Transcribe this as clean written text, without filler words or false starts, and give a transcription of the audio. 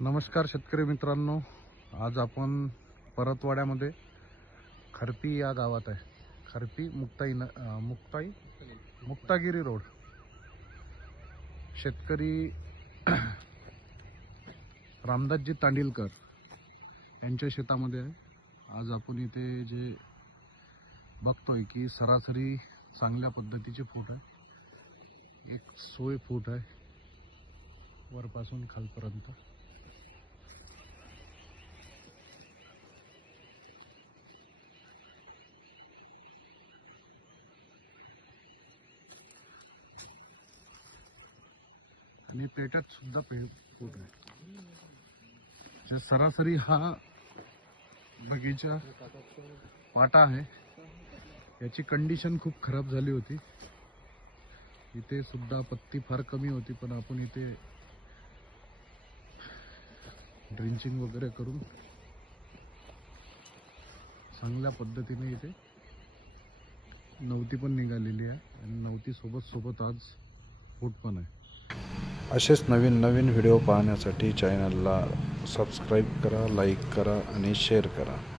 नमस्कार शेतकरी मित्रांनो, आज आपण परतवाड्यामध्ये खरपी या गावात आहे. खरपी मुक्तागिरी रोड. शेतकरी रामदासजी तांडिलकर यांच्या शेतामध्ये आहे. आज आपण इथे जे बघतोय की सरासरी चांगल्या पद्धतीचे फूट आहे. एक 16 फूट आहे वरपासून खालपर्यंत. आणि पेट्यात सुद्धा फूट आहे. सरासरी हा बगीचा पाटा आहे. याची कंडिशन खूप खराब झाली होती. इथे सुद्धा पत्ती फार कमी होती, पण आपण इथे ड्रिंचिंग वगैरे करून चांगल्या पद्धतीने इथे नवती पण निघालेली आहे आणि नवती सोबत आज फूट पण आहे. असेच नवीन व्हिडिओ पाहण्यासाठी चॅनलला सबस्क्राईब करा, लाईक करा आणि शेअर करा.